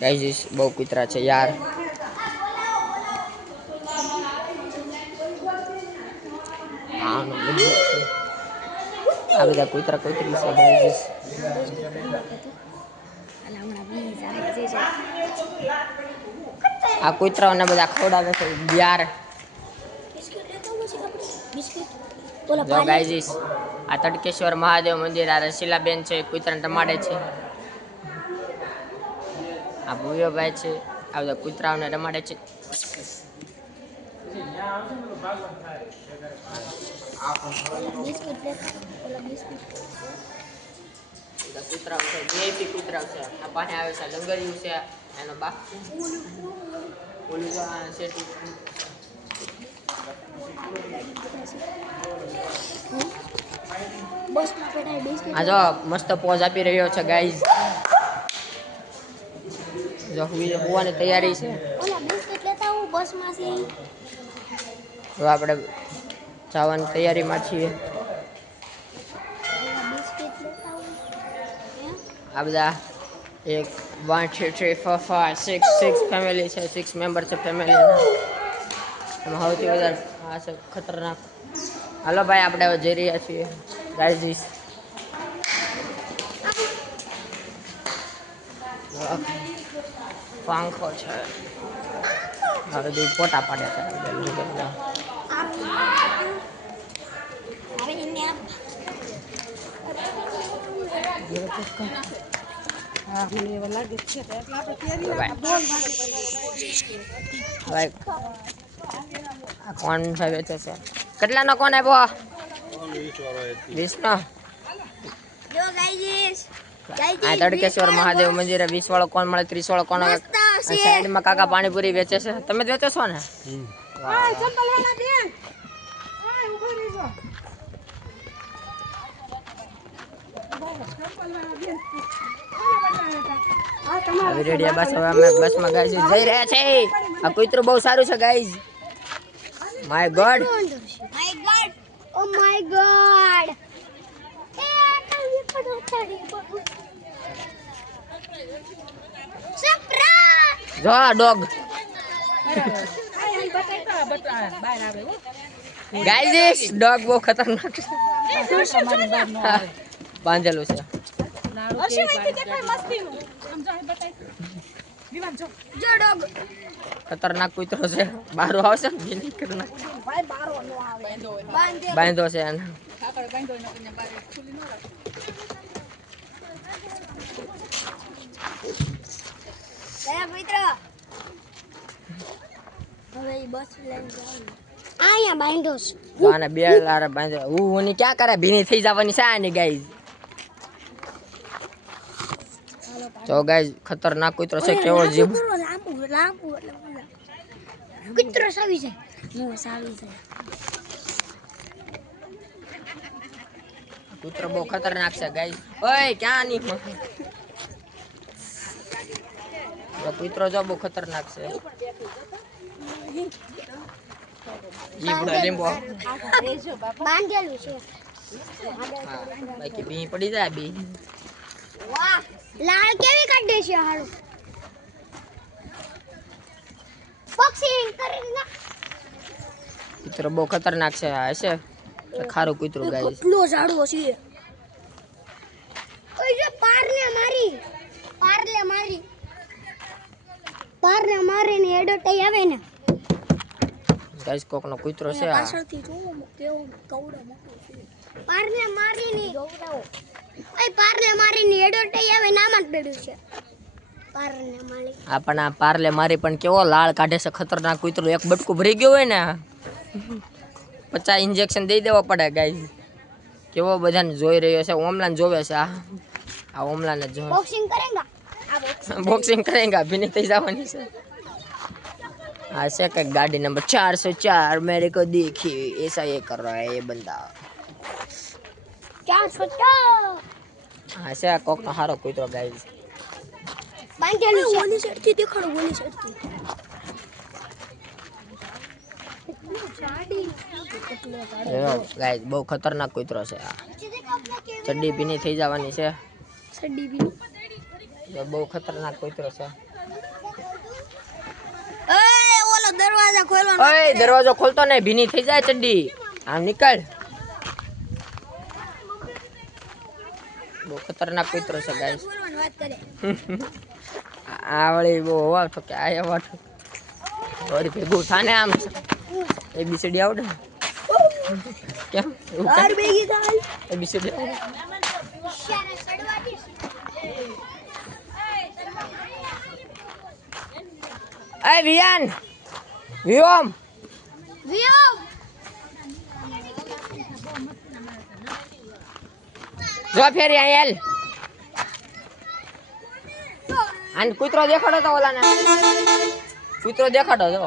Guys બહુ કૂતરા છે યાર. આ બધા કૂતરા કૂતરી છે ગાઈસ. આ કૂતરાઓને બધા ખવડાવે છે યાર. જો ગાઈસ આ તડકેશ્વર મહાદેવ મંદિર, આ રસીલાબેન છે કૂતરાને રમાડે છે. આ ભૂયોભાઈ છે આ બધા કૂતરાઓને રમાડે છે. કૂતરાઓ છે VIP કૂતરાઓ છે. આ પાસે આવે છે લંગરિયું છે એનો બાપ ઓલું જો આ સેટી. આ જો મસ્ત પોઝ આપી રહ્યો છે ગાઈઝ. જો હોવાની તૈયારી છે. તો આપણે જવાની તૈયારીમાં છીએ. આ બધા 1 2 3 4 5 6 ફેમિલી છે. 6 મેમ્બર છે ફેમિલી. એમાં સૌથી વધારે આ છે ખતરનાક. હાલો ભાઈ આપણે હવે જઈ રહ્યા છીએ ગાઈઝ. પાંખો છે હવે દૂધ પોટા પાડે છે. કોણ વેચે છે? કેટલાનો કોણ આપ્યો? 20 નો. આ તડકેશ્વર મહાદેવ મંદિરે 20 વાળો કોણ મળે, 30 વાળો કોણ. સાઈડમાં કાકા પાણીપુરી વેચે છે. તમે જ વેચો છો ને? બસ હવે અમે બસમાં ગાઈઝ જઈ રહ્યા છે. આ કૂતરું બહુ સારું છે guys. My God, oh my God. જો ડોગ ગાઈઝ. ડોગ બહુ ખતરનાક છે. બાંધેલું છે. ખતરનાક કૂતરો છે. બારો આવશે બાંધો છે એને. ક્યાં કરે ભીની થઈ જવાની છે આની ગાઈઝ. તો ગાઈઝ ખતરનાક કૂતરો છે. કેવો જીભ. કૂતરો સાવી છે. કૂતરો બહુ ખતરનાક છે ગાઈઝ. ઓય ક્યાં ની કૂતરો જો બહુ ખતરનાક છે. લીંબો બાંધેલું છે. બાકી બી પડી જાય બી. વાહ, લાળ કેવી કાઢે છે હાલો. બોક્સિંગ કરી ના. કૂતરો બહુ ખતરનાક છે. આ છે ખારું કૂતરું ગાઈસ. કેટલો ઝાડવો છે. ઓય જો પારને મારીને એડોટાઈ આવે ને ગાઈસ. કોકનો કૂતરો છે આ. પાછળથી જો કેવો કવડો મોટો છે. પારને મારીને ગવડાવો. ઓય પારને મારીને એડોટાઈ આવે નામાં જ બેડ્યું છે. પારને મારી. આપણ આ પારલે મારી પણ કેવો લાળ કાઢે છે. ખતરનાક કૂતરો. એક બટકું ભરી ગયો હોય ને 50 ઇન્જેક્શન દઈ દેવા પડે ગાઈસ. કેવો બધાને જોઈ રહ્યો છે. ઓમલાને જોવે છે. આ ઓમલાને જો બોક્સિંગ કરેગા ભીની થઈ જવાની છે. આ છે કે ગાડી નંબર 404 मेरे को देखिए ऐसा ये कर रहा है ये बंदा. 404 હા છે કોકનો હારો કૂતરો ગાઈસ. બાંધેલું છે. ઓલી સાઈડથી દેખાડો. ઓલી સાઈડથી ગાઈસ બહુ ખતરનાક કૂતરો છે આ. ચડ્ડી ભીની થઈ જવાની છે. ચડ્ડી ભીની જો બહુ ખતરનાક કૂતરો છે. એ ઓલો દરવાજા ખોલવાનો ઓય દરવાજો ખોલતો નહીં, ભીની થઈ જાય ચડ્ડી. આમ નીકળ. બહુ ખતરનાક કૂતરો છે ગાઈસ. ખોલવાની વાત કરે. આ વળી બહુ હવા તો કે આ હવા તો વળી ભેગું થાને આમ એબીસીડી આવડે કેમ એવું તાર કેમ? બેગી થાય. એબીસીડી આવડે? શાને ચડવા દે. એ વિયાન વિયોમ વિયો જો ફેરી આયેલ આન કૂતરો દેખાડો તો ઓલાને કૂતરો દેખાડો જો